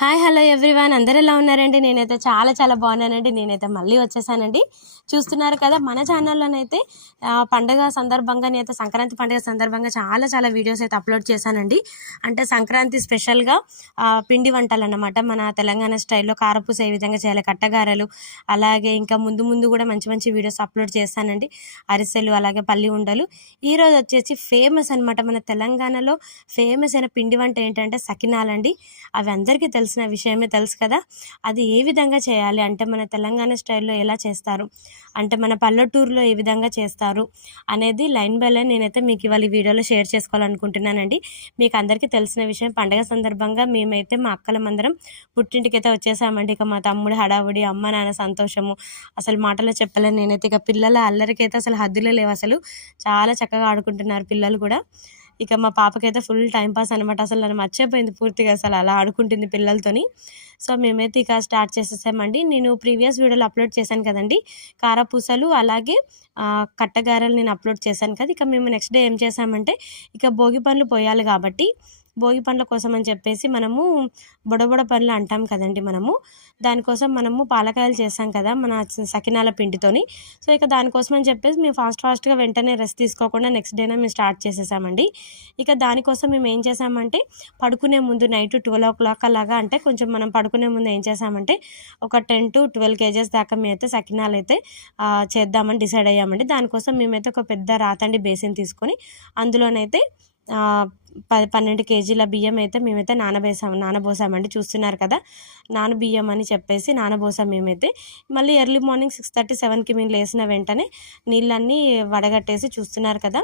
Hi hello everyone. అందరు ఎలా ఉన్నారండి? నేనైతే చాలా చాలా బాగున్నానండి. నేనైతే మళ్ళీ వచ్చేసానండి. చూస్తున్నారు కదా మన ఛానల్లోనైతే పండుగ పండగ సందర్భంగా నేనైతే సంక్రాంతి పండుగ సందర్భంగా చాలా చాలా వీడియోస్ అయితే అప్లోడ్ చేశానండి. అంటే సంక్రాంతి స్పెషల్గా పిండి వంటలు అన్నమాట మన తెలంగాణ స్టైల్లో కారపూస ఏ విధంగా చేయాలి కట్టగారలు అలాగే ఇంకా ముందు ముందు కూడా మంచి మంచి వీడియోస్ అప్లోడ్ చేస్తానండి. అరిసెలు అలాగే పల్లి ఉండలు. ఈరోజు వచ్చేసి ఫేమస్ అన్నమాట మన తెలంగాణలో ఫేమస్ అయిన పిండి వంట ఏంటంటే సకినాలండి. అవి అందరికీ తెలుసు. తెలిసిన విషయమే తెలుసు కదా? అది ఏ విధంగా చేయాలి? అంటే మన తెలంగాణ స్టైల్లో ఎలా చేస్తారు? అంటే మన పల్లెటూరులో ఏ విధంగా చేస్తారు? అనేది లైన్ బై లైన్ నేనైతే మీకు ఇవాళ ఈ వీడియోలో షేర్ చేసుకోవాలనుకుంటున్నానండి. మీకు అందరికీ తెలిసిన విషయం పండగ సందర్భంగా మేమైతే మా అక్కల మందరం పుట్టింటికి అయితే వచ్చేసామండి. ఇక మా తమ్ముడు హడావుడి అమ్మ నాన్న సంతోషము. అసలు మాటలో చెప్పలేను నేనైతే ఇక పిల్లల అల్లరికైతే అసలు హద్దులే లేవు అసలు. చాలా చక్కగా ఆడుకుంటున్నారు పిల్లలు కూడా. ఇక మా పాపకైతే ఫుల్ టైం పాస్ అనమాట అసలు నన్ను మర్చిపోయింది పూర్తిగా అసలు అలా ఆడుకుంటుంది పిల్లలతోని. సో మేమైతే ఇక స్టార్ట్ చేసేసామండి. నేను ప్రీవియస్ వీడియోలో అప్లోడ్ చేశాను కదండి. కారపూసలు అలాగే కట్టగారలు నేను అప్లోడ్ చేశాను కదా. ఇక మేము నెక్స్ట్ డే ఏం చేసామంటే ఇక భోగి పనులు పోయాలి కాబట్టి భోగి పండ్ల కోసం అని చెప్పేసి మనము బుడబుడ పండ్లు అంటాం కదండి మనము. దానికోసం మనము పాలకాయలు చేస్తాం కదా మన సకినాల పిండితోని. సో ఇక దానికోసం అని చెప్పేసి మేము ఫాస్ట్ ఫాస్ట్గా వెంటనే రెస్ట్ తీసుకోకుండా నెక్స్ట్ డేనే మేము స్టార్ట్ చేసేసామండి. ఇక దానికోసం మేము ఏం చేసామంటే పడుకునే ముందు నైట్ ట్వెల్వ్ ఓ క్లాక్ అలాగా అంటే కొంచెం మనం పడుకునే ముందు ఏం చేసామంటే ఒక టెన్ టు ట్వెల్వ్ కేజెస్ దాకా మేమైతే సకినాలు అయితే చేద్దామని డిసైడ్ అయ్యామండి. దానికోసం మేమైతే ఒక పెద్ద రాతండి బేసిన్ తీసుకొని అందులోనైతే పది పన్నెండు కేజీల బియ్యం అయితే మేమైతే నానబేసాం నానబోసామండి. చూస్తున్నారు కదా? నానబియ్యం అని చెప్పేసి నానబోసాం మేమైతే. మళ్ళీ ఎర్లీ మార్నింగ్ సిక్స్ థర్టీ సెవెన్కి మేము లేసిన వెంటనే నీళ్ళన్నీ వడగట్టేసి చూస్తున్నారు కదా?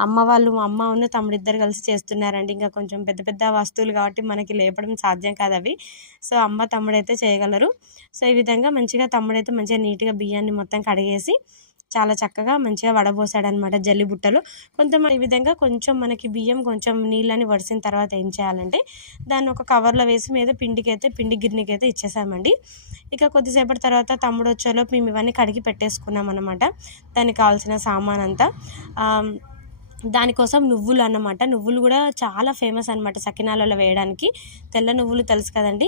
అమ్మ వాళ్ళు అమ్మ ఉన్న తమ్ముడిద్దరు కలిసి చేస్తున్నారండి. ఇంకా కొంచెం పెద్ద పెద్ద వస్తువులు కాబట్టి మనకి లేపడం సాధ్యం కాదు అవి. సో అమ్మ తమ్ముడైతే చేయగలరు. సో ఈ విధంగా మంచిగా తమ్ముడైతే మంచిగా నీట్గా బియ్యాన్ని మొత్తం కడిగేసి చాలా చక్కగా మంచిగా వడబోసాడు అనమాట జల్లి బుట్టలో. కొంతమంది ఈ విధంగా కొంచెం మనకి బియ్యం కొంచెం నీళ్ళని వడిసిన తర్వాత ఏం చేయాలంటే దాన్ని ఒక కవర్లో వేసి మీద పిండికైతే పిండి గిన్నెకి అయితే ఇచ్చేసామండి. ఇక కొద్దిసేపటి తర్వాత తమ్ముడు వచ్చేలోపు మేము ఇవన్నీ కడిగి పెట్టేసుకున్నాం అనమాట దానికి కావాల్సిన సామాన్ అంతా దానికోసం నువ్వులు అన్నమాట. నువ్వులు కూడా చాలా ఫేమస్ అనమాట సకినాలలో వేయడానికి. తెల్ల నువ్వులు తెలుసు కదండి.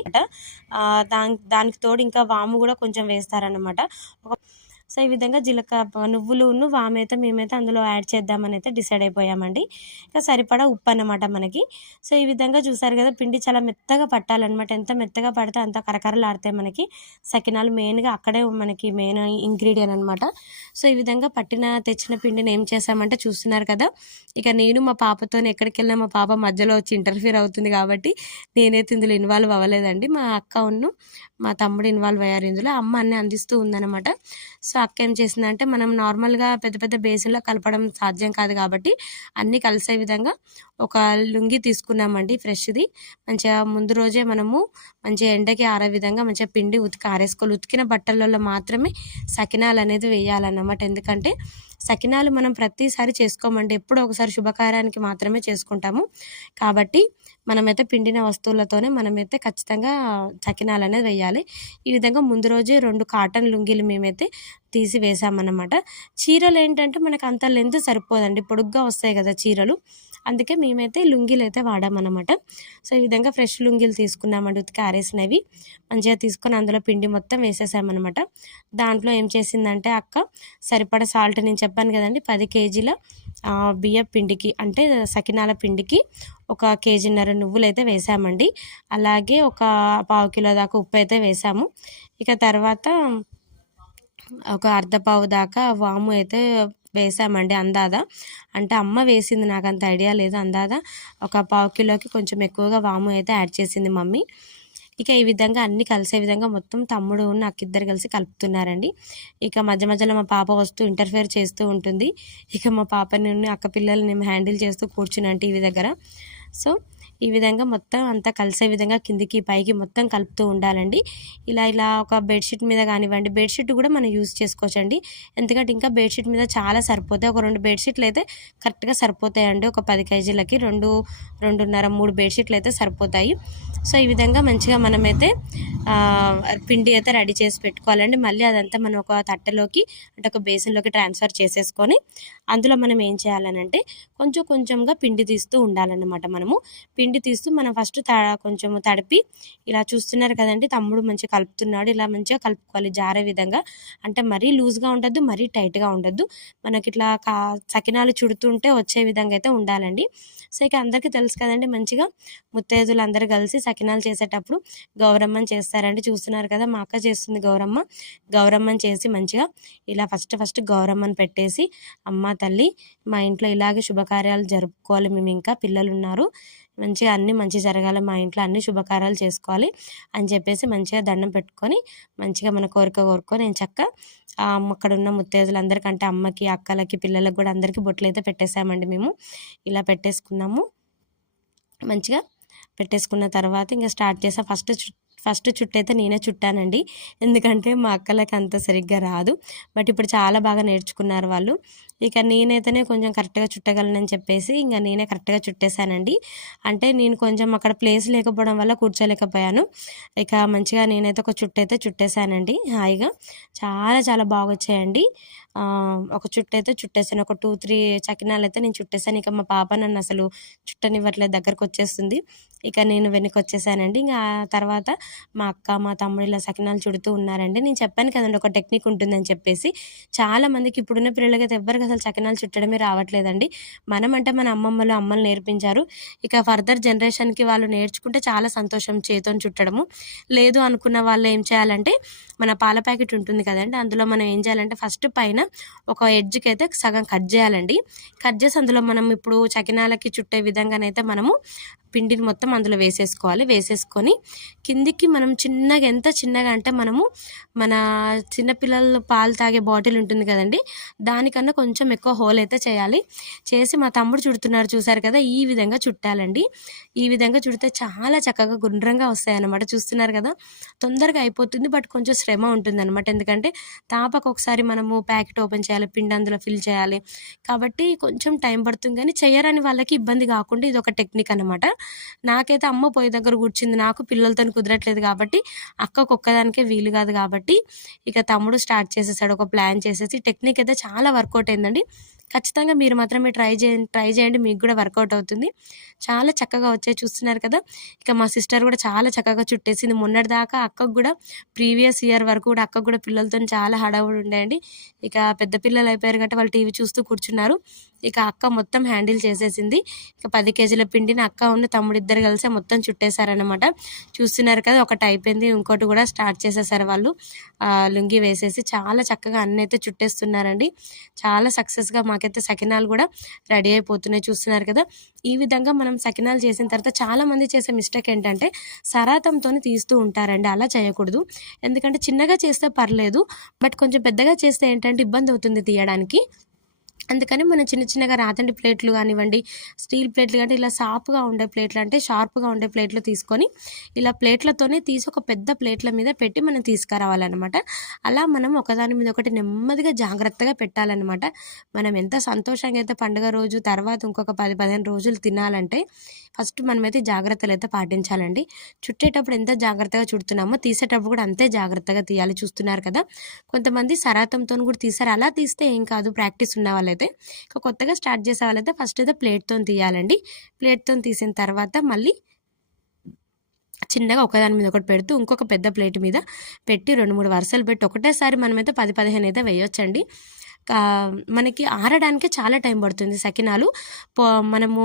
ఆ, దాని దానికి తోడు ఇంకా వాము కూడా కొంచెం వేస్తారనమాట ఒక సో ఈ విధంగా జీలకర్ర నువ్వులు వామైతే అయితే మేమైతే అందులో యాడ్ చేద్దామని అయితే డిసైడ్ అయిపోయామండి. ఇంకా సరిపడా ఉప్పు అన్నమాట మనకి. సో ఈ విధంగా చూసారు కదా పిండి చాలా మెత్తగా పట్టాలన్నమాట. ఎంత మెత్తగా పడితే అంత కరకరలాడతాయి మనకి. సకినాలు మెయిన్గా అక్కడే మనకి మెయిన్ ఇంగ్రీడియంట్ అనమాట సో ఈ విధంగా పట్టిన తెచ్చిన పిండిని ఏం చేసామంటే చూస్తున్నారు కదా ఇక నేను మా పాపతో ఎక్కడికి వెళ్ళినా మా పాప మధ్యలో వచ్చి ఇంటర్ఫియర్ అవుతుంది కాబట్టి నేనైతే ఇందులో ఇన్వాల్వ్ అవ్వలేదండి. మా అక్క ఉన్ను మా తమ్ముడు ఇన్వాల్వ్ అయ్యారు ఇందులో. అమ్మ అన్నీ అందిస్తూ ఉందన్నమాట. సో అక్క ఏం చేసిందంటే మనం నార్మల్గా పెద్ద పెద్ద బేసిన్లో కలపడం సాధ్యం కాదు కాబట్టి అన్నీ కలిసే విధంగా ఒక లుంగి తీసుకున్నామండి ఫ్రెష్ది. మంచిగా ముందు రోజే మనము మంచిగా ఎండకి ఆరే విధంగా మంచిగా పిండి ఉతికి ఆరేసుకోవాలి. ఉతికిన బట్టలలో మాత్రమే సకినాలు అనేది వేయాలన్నమాట. ఎందుకంటే సకినాలు మనం ప్రతిసారి చేసుకోమండి. ఎప్పుడో ఒకసారి శుభకార్యానికి మాత్రమే చేసుకుంటాము. కాబట్టి మనమైతే పిండిన వస్తువులతోనే మనమైతే ఖచ్చితంగా చకినాలు అనేది వేయాలి ఈ విధంగా ముందు రోజే రెండు కాటన్ లుంగీలు మేమైతే తీసి వేసామన్నమాట. చీరలు ఏంటంటే మనకు అంత లెంత్ సరిపోదండి. పొడుగ్గా వస్తాయి కదా చీరలు. అందుకే మేమైతే లుంగీలు అయితే వాడామన్నమాట. సో ఈ విధంగా ఫ్రెష్ లుంగీలు తీసుకున్నామండి ఉతికి ఆరేసినవి. మంచిగా తీసుకొని అందులో పిండి మొత్తం వేసేసామన్నమాట. దాంట్లో ఏం చేసిందంటే అక్క సరిపడా సాల్ట్ నేను చెప్పాను కదండి పది కేజీల బియ్య పిండికి అంటే సకినాల పిండికి ఒక కేజీన్నర నువ్వులు అయితే వేసామండి. అలాగే ఒక పావు కిలో దాకా ఉప్పు అయితే వేసాము. ఇక తర్వాత ఒక అర్ధ పావు దాకా వాము అయితే వేసామండి అందాదా. అంటే అమ్మ వేసింది నాకు అంత ఐడియా లేదు అందాదా. ఒక పావు కిలోకి కొంచెం ఎక్కువగా వాము అయితే యాడ్ చేసింది మమ్మీ. ఇక ఈ విధంగా అన్ని కలిసే విధంగా మొత్తం తమ్ముడు నాకు ఇద్దరు కలిసి కలుపుతున్నారండి. ఇక మధ్య మధ్యలో మా పాప వస్తూ ఇంటర్ఫేర్ చేస్తూ ఉంటుంది. ఇక మా పాపని అక్క పిల్లల్ని మేము హ్యాండిల్ చేస్తూ కూర్చున్నాను టీవీ దగ్గర. సో ఈ విధంగా మొత్తం అంతా కలిసే విధంగా కిందికి పైకి మొత్తం కలుపుతూ ఉండాలండి. ఇలా ఇలా ఒక బెడ్షీట్ మీద కానివ్వండి బెడ్షీట్ కూడా మనం యూస్ చేసుకోవచ్చండి. ఎందుకంటే ఇంకా బెడ్షీట్ మీద చాలా సరిపోతాయి. ఒక రెండు బెడ్షీట్లు అయితే కరెక్ట్గా సరిపోతాయండి. ఒక పది కేజీలకి రెండు రెండున్నర మూడు బెడ్షీట్లు అయితే సరిపోతాయి. సో ఈ విధంగా మంచిగా మనమైతే పిండి అయితే రెడీ చేసి పెట్టుకోవాలండి. మళ్ళీ అదంతా మనం ఒక తట్టెలోకి అంటే ఒక బేసిన్లోకి ట్రాన్స్ఫర్ చేసేసుకొని అందులో మనం ఏం చేయాలనంటే కొంచెం కొంచెంగా పిండి తీస్తూ ఉండాలన్నమాట మనము. పిండి పిండి తీస్తూ మనం ఫస్ట్ త కొంచెం తడిపి ఇలా చూస్తున్నారు కదండి తమ్ముడు మంచిగా కలుపుతున్నాడు ఇలా మంచిగా కలుపుకోవాలి జారే విధంగా. అంటే మరీ లూజ్గా ఉండద్దు మరీ టైట్గా ఉండద్దు. మనకి ఇట్లా కా సకినాలు చుడుతుంటే వచ్చే విధంగా అయితే ఉండాలండి. సో ఇక అందరికీ తెలుసు కదండి మంచిగా ముత్తైదులు అందరూ కలిసి సకినాలు చేసేటప్పుడు గౌరమ్మని చేస్తారండి. చూస్తున్నారు కదా మా అక్క చేస్తుంది గౌరమ్మ. గౌరమ్మని చేసి మంచిగా ఇలా ఫస్ట్ ఫస్ట్ గౌరమ్మని పెట్టేసి అమ్మ తల్లి మా ఇంట్లో ఇలాగే శుభకార్యాలు జరుపుకోవాలి మేము ఇంకా పిల్లలు ఉన్నారు. మంచిగా అన్ని మంచి జరగాలి మా ఇంట్లో అన్ని శుభకార్యాలు చేసుకోవాలి అని చెప్పేసి మంచిగా దండం పెట్టుకొని మంచిగా మన కోరిక కోరుకొని నేను చక్క అక్కడ ఉన్న ముత్తైదులందరికంటే అమ్మకి అక్కలకి పిల్లలకి కూడా అందరికీ బొట్లు అయితే పెట్టేసామండి మేము. ఇలా పెట్టేసుకున్నాము. మంచిగా పెట్టేసుకున్న తర్వాత ఇంకా స్టార్ట్ చేసా. ఫస్ట్ ఫస్ట్ చుట్టు అయితే నేనే చుట్టానండి. ఎందుకంటే మా అక్కలకి అంత సరిగ్గా రాదు. బట్ ఇప్పుడు చాలా బాగా నేర్చుకున్నారు వాళ్ళు. ఇక నేనైతేనే కొంచెం కరెక్ట్గా చుట్టగలనని చెప్పేసి ఇంకా నేనే కరెక్ట్గా చుట్టేశానండి. అంటే నేను కొంచెం అక్కడ ప్లేస్ లేకపోవడం వల్ల కూర్చోలేకపోయాను. ఇక మంచిగా నేనైతే ఒక చుట్టు అయితే చుట్టేశానండి హాయిగా. చాలా చాలా బాగా వచ్చాయండి ఒక చుట్టు అయితే చుట్టేసాను ఒక టూ త్రీ చకినాలు అయితే నేను చుట్టేసాను ఇక మా పాప నన్ను అసలు చుట్టనివ్వట్లేదు. దగ్గరకు వచ్చేస్తుంది ఇక నేను వెనక్కి వచ్చేసానండి ఇంకా ఆ తర్వాత మా అక్క మా తమ్ముడు ఇలా సకినాలు చుడుతూ ఉన్నారండి. నేను చెప్పాను కదండి ఒక టెక్నిక్ ఉంటుందని చెప్పేసి. చాలా మందికి ఇప్పుడున్న పిల్లలకి ఎవరికి అసలు సకినాలు చుట్టడమే రావట్లేదండి. మనం అంటే మన అమ్మమ్మలు అమ్మలు నేర్పించారు. ఇక ఫర్దర్ జనరేషన్కి వాళ్ళు నేర్చుకుంటే చాలా సంతోషం చేతోని చుట్టడము. లేదు అనుకున్న వాళ్ళు ఏం చేయాలంటే మన పాల ప్యాకెట్ ఉంటుంది కదండి అందులో మనం ఏం చేయాలంటే ఫస్ట్ పైన ఒక ఎడ్జ్కి అయితే సగం కట్ చేయాలండి. కట్ చేసి అందులో మనం ఇప్పుడు చకినాలకి చుట్టే విధంగానైతే మనము పిండిని మొత్తం అందులో వేసేసుకోవాలి. వేసేసుకొని కిందికి మనం చిన్నగా ఎంత చిన్నగా అంటే మనము మన చిన్నపిల్లలు పాలు తాగే బాటిల్ ఉంటుంది కదండి దానికన్నా కొంచెం ఎక్కువ హోల్ అయితే చేయాలి. చేసి మా తమ్ముడు చుడుతున్నారు చూసారు కదా ఈ విధంగా చుట్టాలండి. ఈ విధంగా చుడితే చాలా చక్కగా గుండ్రంగా వస్తాయి అన్నమాట చూస్తున్నారు కదా తొందరగా అయిపోతుంది బట్ కొంచెం శ్రమ ఉంటుంది అనమాట ఎందుకంటే తాపకు ఒకసారి మనము ప్యాకెట్ ఓపెన్ చేయాలి పిండి అందులో ఫిల్ చేయాలి. కాబట్టి కొంచెం టైం పడుతుంది కానీ చేయరని వాళ్ళకి ఇబ్బంది కాకుండా ఇది ఒక టెక్నిక్ అనమాట నాకైతే అమ్మ పొయ్యి దగ్గర కూర్చుంది. నాకు పిల్లలతో కుదరట్లేదు కాబట్టి అక్కకు ఒక్కదానికే వీలు కాదు కాబట్టి ఇక తమ్ముడు స్టార్ట్ చేసేసాడు. ఒక ప్లాన్ చేసేసి టెక్నిక్ అయితే చాలా వర్కౌట్ అయిందండి. ఖచ్చితంగా మీరు మాత్రమే ట్రై చేయండి ట్రై చేయండి. మీకు కూడా వర్కౌట్ అవుతుంది. చాలా చక్కగా వచ్చాయి చూస్తున్నారు కదా. ఇక మా సిస్టర్ కూడా చాలా చక్కగా చుట్టేసింది. మొన్నటి దాకా అక్కకు కూడా ప్రీవియస్ ఇయర్ వరకు కూడా అక్కకు కూడా పిల్లలతో చాలా హడావుడి ఉండేయండి. ఇక పెద్ద పిల్లలు అయిపోయారు కాబట్టి వాళ్ళు టీవీ చూస్తూ కూర్చున్నారు. ఇక అక్క మొత్తం హ్యాండిల్ చేసేసింది. ఇక పది కేజీల పిండిని అక్క ఉన్న తమ్ముడు ఇద్దరు కలిసి మొత్తం చుట్టేశారనమాట చూస్తున్నారు కదా ఒకటి అయిపోయింది. ఇంకోటి కూడా స్టార్ట్ చేసేసారు వాళ్ళు. లుంగి వేసేసి చాలా చక్కగా అన్నైతే అయితే చుట్టేస్తున్నారండి. చాలా సక్సెస్గా మా మాకైతే సకినాలు కూడా రెడీ అయిపోతున్నాయి చూస్తున్నారు కదా. ఈ విధంగా మనం సకినాలు చేసిన తర్వాత చాలామంది చేసే మిస్టేక్ ఏంటంటే సరాతంతో తీస్తూ ఉంటారండి. అలా చేయకూడదు. ఎందుకంటే చిన్నగా చేస్తే పర్లేదు. బట్ కొంచెం పెద్దగా చేస్తే ఏంటంటే ఇబ్బంది అవుతుంది తీయడానికి. అందుకని మనం చిన్న చిన్నగా రాతండి ప్లేట్లు కానివ్వండి స్టీల్ ప్లేట్లు కానీ ఇలా సాఫ్గా ఉండే ప్లేట్లు అంటే షార్ప్గా ఉండే ప్లేట్లు తీసుకొని ఇలా ప్లేట్లతోనే తీసి ఒక పెద్ద ప్లేట్ల మీద పెట్టి మనం తీసుకురావాలన్నమాట. అలా మనం ఒకదాని మీద ఒకటి నెమ్మదిగా జాగ్రత్తగా పెట్టాలన్నమాట. మనం ఎంత సంతోషంగా అయితే పండుగ రోజు తర్వాత ఇంకొక పది పదిహేను రోజులు తినాలంటే ఫస్ట్ మనమైతే జాగ్రత్తలు అయితే పాటించాలండి. చుట్టేటప్పుడు ఎంత జాగ్రత్తగా చుడుతున్నామో తీసేటప్పుడు కూడా అంతే జాగ్రత్తగా తీయాలి. చూస్తున్నారు కదా కొంతమంది సరాతంతో కూడా తీసారు. అలా తీస్తే ఏం కాదు ప్రాక్టీస్ ఉన్న అయితే ఇక కొత్తగా స్టార్ట్ చేసే వాళ్ళైతే ఫస్ట్ అయితే ప్లేట్తో తీయాలండి. ప్లేట్తో తీసిన తర్వాత మళ్ళీ చిన్నగా ఒకదాని మీద ఒకటి పెడుతూ ఇంకొక పెద్ద ప్లేట్ మీద పెట్టి రెండు మూడు వరుసలు పెట్టి ఒకటేసారి మనమైతే పది పదిహేను అయితే వేయొచ్చండి. మనకి ఆరడానికి చాలా టైం పడుతుంది సకినాలు. పొ మనము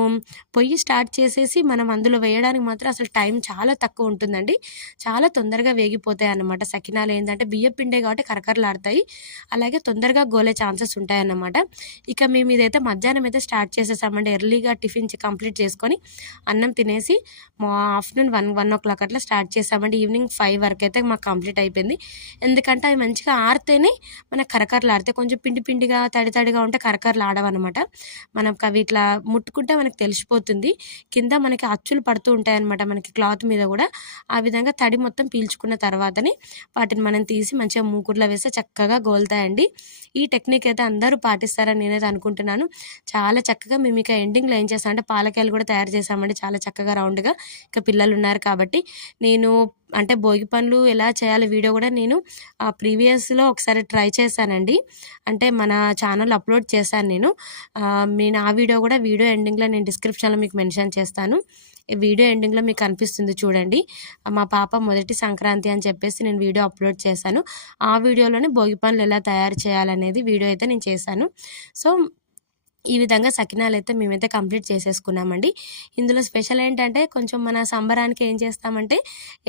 పొయ్యి స్టార్ట్ చేసేసి మనం అందులో వేయడానికి మాత్రం అసలు టైం చాలా తక్కువ ఉంటుందండి. చాలా తొందరగా వేగిపోతాయి అన్నమాట సకినాలు. ఏంటంటే బియ్యం పిండే కాబట్టి కరకరలాడతాయి. అలాగే తొందరగా గోలే ఛాన్సెస్ ఉంటాయి అన్నమాట. ఇక మేము ఇదైతే మధ్యాహ్నం అయితే స్టార్ట్ చేసేసామండి. ఎర్లీగా టిఫిన్ కంప్లీట్ చేసుకొని అన్నం తినేసి మా afternoon one one o'clock అట్లా స్టార్ట్ చేసామండి. ఈవినింగ్ ఫైవ్ వరకు అయితే మాకు కంప్లీట్ అయిపోయింది. ఎందుకంటే అవి మంచిగా ఆరితేనే మనకు కరకరలాడితే కొంచెం పిండి పిండిగా తడి తడిగా ఉంటే కరకరలు ఆడవన్నమాట. మనకు అవి ఇట్లా ముట్టుకుంటే మనకు తెలిసిపోతుంది. కింద మనకి అచ్చులు పడుతూ ఉంటాయన్నమాట మనకి క్లాత్ మీద కూడా. ఆ విధంగా తడి మొత్తం పీల్చుకున్న తర్వాతనే వాటిని మనం తీసి మంచిగా మూకుట్లో వేస్తే చక్కగా గోల్తాయండి. ఈ టెక్నిక్ అయితే అందరూ పాటిస్తారని నేనైతే అనుకుంటున్నాను. చాలా చక్కగా మేము ఇక ఎండింగ్లో ఏం చేస్తామంటే పాలకాయలు కూడా తయారు చేసామండి. చాలా చక్కగా రౌండ్గా. ఇక పిల్లలు ఉన్నారు కాబట్టి నేను అంటే భోగి పనులు ఎలా చేయాలి వీడియో కూడా నేను ప్రీవియస్లో ఒకసారి ట్రై చేశానండి. అంటే మన ఛానల్ అప్లోడ్ చేశాను నేను. నేను ఆ వీడియో కూడా వీడియో ఎండింగ్లో నేను డిస్క్రిప్షన్లో మీకు మెన్షన్ చేస్తాను. వీడియో ఎండింగ్లో మీకు కనిపిస్తుంది చూడండి. మా పాప మొదటి సంక్రాంతి అని చెప్పేసి నేను వీడియో అప్లోడ్ చేశాను. ఆ వీడియోలోనే భోగి పనులు ఎలా తయారు చేయాలనేది వీడియో అయితే నేను చేశాను. సో ఈ విధంగా సకినాలు అయితే మేమైతే కంప్లీట్ చేసేసుకున్నామండి. ఇందులో స్పెషల్ ఏంటంటే కొంచెం మన సంబరానికి ఏం చేస్తామంటే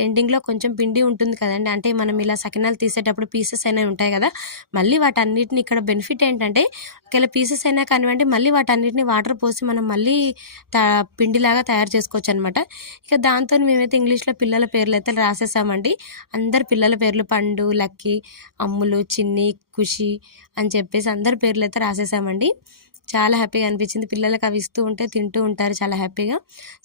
ఎండింగ్లో కొంచెం పిండి ఉంటుంది కదండి. అంటే మనం ఇలా సకినాలు తీసేటప్పుడు పీసెస్ అయినా ఉంటాయి కదా మళ్ళీ వాటన్నిటిని ఇక్కడ బెనిఫిట్ ఏంటంటే ఒకవేళ పీసెస్ అయినా కానివ్వండి మళ్ళీ వాటన్నిటిని వాటర్ పోసి మనం మళ్ళీ పిండిలాగా తయారు చేసుకోవచ్చు అనమాట ఇక దాంతో మేమైతే ఇంగ్లీష్లో పిల్లల పేర్లు అయితే రాసేసామండి. అందరు పిల్లల పేర్లు పండు లక్కీ అమ్ములు చిన్ని ఖుషి అని చెప్పేసి అందరి పేర్లు అయితే రాసేసామండి. చాలా హ్యాపీగా అనిపించింది. పిల్లలకు అవి ఇస్తూ ఉంటే తింటూ ఉంటారు చాలా హ్యాపీగా.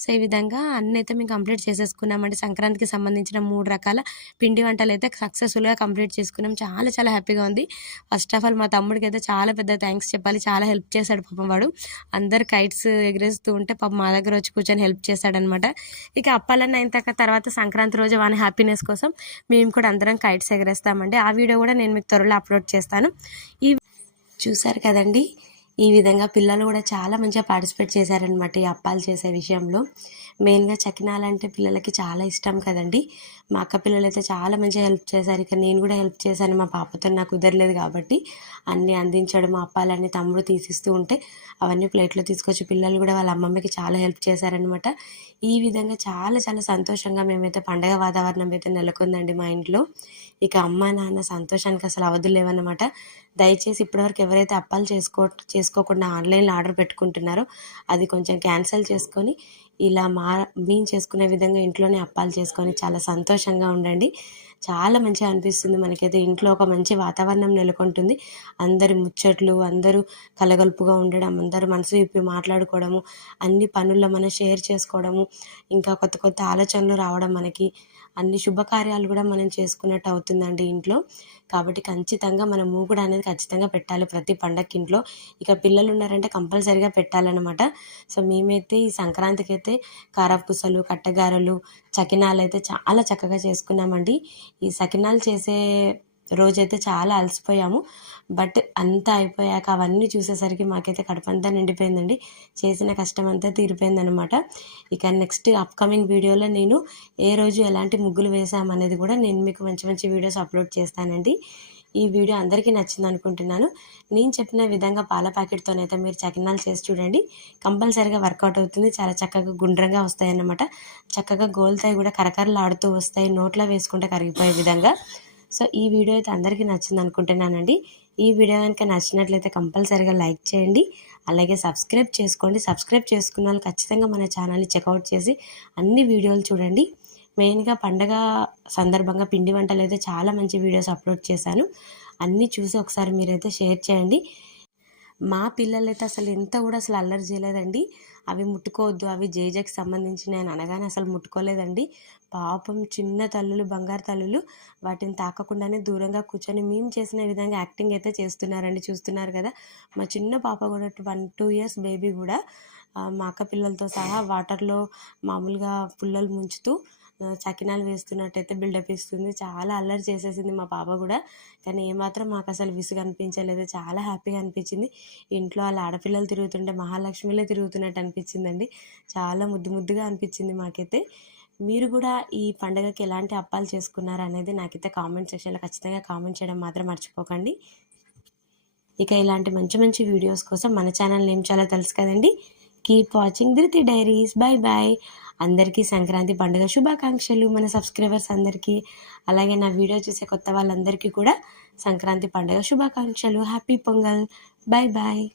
సో ఈ విధంగా అన్నీ అయితే మేము కంప్లీట్ చేసేసుకున్నామండి. సంక్రాంతికి సంబంధించిన మూడు రకాల పిండి వంటలు అయితే సక్సెస్ఫుల్గా కంప్లీట్ చేసుకున్నాం. చాలా చాలా హ్యాపీగా ఉంది. ఫస్ట్ ఆఫ్ ఆల్ మా తమ్ముడికి అయితే చాలా పెద్ద థ్యాంక్స్ చెప్పాలి. చాలా హెల్ప్ చేశాడు పాపం వాడు. అందరు కైట్స్ ఎగరేస్తూ ఉంటే పాపం మా దగ్గర వచ్చి కూర్చొని హెల్ప్ చేశాడనమాట. ఇక అప్పాలన్న అయిన తర్వాత సంక్రాంతి రోజు వాని హ్యాపీనెస్ కోసం మేము కూడా అందరం కైట్స్ ఎగరేస్తామండి. ఆ వీడియో కూడా నేను మీకు త్వరలో అప్లోడ్ చేస్తాను. ఈ చూసారు కదండి ఈ విధంగా పిల్లలు కూడా చాలా మంచిగా పార్టిసిపేట్ చేశారనమాట ఈ అప్పాలు చేసే విషయంలో. మెయిన్గా చకినాలంటే పిల్లలకి చాలా ఇష్టం కదండి. మా అక్క పిల్లలు అయితే చాలా మంచిగా హెల్ప్ చేశారు. ఇక నేను కూడా హెల్ప్ చేశాను. మా పాపతో నాకు కుదరలేదు కాబట్టి అన్నీ అందించడం. అప్పాలన్నీ తమ్ముడు తీసిస్తూ ఉంటే అవన్నీ ప్లేట్లో తీసుకొచ్చి పిల్లలు కూడా వాళ్ళ అమ్మమ్మకి చాలా హెల్ప్ చేశారనమాట ఈ విధంగా చాలా చాలా సంతోషంగా మేమైతే పండగ వాతావరణం అయితే నెలకొందండి మా ఇంట్లో. ఇక అమ్మ నాన్న సంతోషానికి అసలు అవధులేవన్నమాట దయచేసి ఇప్పటివరకు ఎవరైతే అప్పాలు చేసుకో చేసుకోకుండా ఆన్లైన్లో ఆర్డర్ పెట్టుకుంటున్నారో అది కొంచెం క్యాన్సిల్ చేసుకొని ఇలా మా మేము చేసుకునే విధంగా ఇంట్లోనే అప్పాలు చేసుకొని చాలా సంతోషంగా ఉండండి. చాలా మంచిగా అనిపిస్తుంది. మనకైతే ఇంట్లో ఒక మంచి వాతావరణం నెలకొంటుంది. అందరి ముచ్చట్లు అందరూ కలగలుపుగా ఉండడం అందరూ మనసు విప్పి మాట్లాడుకోవడము అన్ని పనుల్లో మనం షేర్ చేసుకోవడము ఇంకా కొత్త కొత్త ఆలోచనలు రావడం మనకి అన్ని శుభకార్యాలు కూడా మనం చేసుకున్నట్టు అవుతుందండి ఇంట్లో. కాబట్టి ఖచ్చితంగా మనం మూగుడు అనేది ఖచ్చితంగా పెట్టాలి ప్రతి పండగ ఇంట్లో ఇక పిల్లలు ఉన్నారంటే కంపల్సరీగా పెట్టాలన్నమాట. సో మేమైతే ఈ సంక్రాంతికి అయితే కారపూసలు కట్టగారలు చకినాలు అయితే చాలా చక్కగా చేసుకున్నామండి. ఈ సకినాలు చేసే రోజైతే చాలా అలసిపోయాము. బట్ అంతా అయిపోయాక అవన్నీ చూసేసరికి మాకైతే కడపంతా నిండిపోయిందండి. చేసిన కష్టం అంతా తీరిపోయిందనమాట ఇక నెక్స్ట్ అప్కమింగ్ వీడియోలో నేను ఏ రోజు ఎలాంటి ముగ్గులు వేసామనేది కూడా నేను మీకు మంచి మంచి వీడియోస్ అప్లోడ్ చేస్తానండి. ఈ వీడియో అందరికీ నచ్చింది అనుకుంటున్నాను. నేను చెప్పిన విధంగా పాల ప్యాకెట్తోనైతే మీరు చకినాలు చేసి చూడండి. కంపల్సరీగా వర్కౌట్ అవుతుంది. చాలా చక్కగా గుండ్రంగా వస్తాయి అన్నమాట చక్కగా గోల్తాయి కూడా కరకరలు ఆడుతూ వస్తాయి. నోట్లో వేసుకుంటే కరిగిపోయే విధంగా. సో ఈ వీడియో అయితే అందరికీ నచ్చింది అనుకుంటున్నానండి. ఈ వీడియో కనుక నచ్చినట్లయితే కంపల్సరీగా లైక్ చేయండి. అలాగే సబ్స్క్రైబ్ చేసుకోండి. సబ్స్క్రైబ్ చేసుకున్న వాళ్ళు ఖచ్చితంగా మన ఛానల్ని చెక్అవుట్ చేసి అన్ని వీడియోలు చూడండి. మెయిన్గా పండగ సందర్భంగా పిండి వంటలు అయితే చాలా మంచి వీడియోస్ అప్లోడ్ చేశాను. అన్నీ చూసి ఒకసారి మీరైతే షేర్ చేయండి. మా పిల్లలైతే అసలు ఎంత కూడా అసలు అల్లరి చేయలేదండి. అవి ముట్టుకోవద్దు అవి జేజకి సంబంధించిన అని అనగానే అసలు ముట్టుకోలేదండి. పాపం చిన్న తల్లులు బంగారు తల్లులు వాటిని తాకకుండానే దూరంగా కూర్చొని మేము చేసిన విధంగా యాక్టింగ్ అయితే చేస్తున్నారండి. చూస్తున్నారు కదా మా చిన్న పాప కూడా వన్ టూ ఇయర్స్ బేబీ కూడా మా అక్క పిల్లలతో సహా వాటర్లో మామూలుగా పుల్లలు ముంచుతూ చకినాలు వేస్తున్నట్టయితే బిల్డప్ ఇస్తుంది. చాలా అల్లరి చేసేసింది మా పాప కూడా. కానీ ఏమాత్రం మాకు అసలు విసుగు అనిపించలేదు. చాలా హ్యాపీగా అనిపించింది. ఇంట్లో వాళ్ళ ఆడపిల్లలు తిరుగుతుంటే మహాలక్ష్మిలే తిరుగుతున్నట్టు అనిపించిందండి. చాలా ముద్దు ముద్దుగా అనిపించింది మాకైతే. మీరు కూడా ఈ పండుగకి ఎలాంటి అప్పాలు చేసుకున్నారు అనేది నాకైతే కామెంట్ సెక్షన్లో ఖచ్చితంగా కామెంట్ చేయడం మాత్రం మర్చిపోకండి. ఇక ఇలాంటి మంచి మంచి వీడియోస్ కోసం మన ఛానల్ నేమ్ చాలా తెలుసు కదండి. Keep watching Dhriti diaries bye bye అందరికీ సంక్రాంతి పండుగ శుభాకాంక్షలు మన సబ్స్క్రైబర్స్ అందరికీ. అలాగే నా వీడియో చూసే కొత్త వాళ్ళందరికీ కూడా సంక్రాంతి పండుగ శుభాకాంక్షలు. Happy pongal bye bye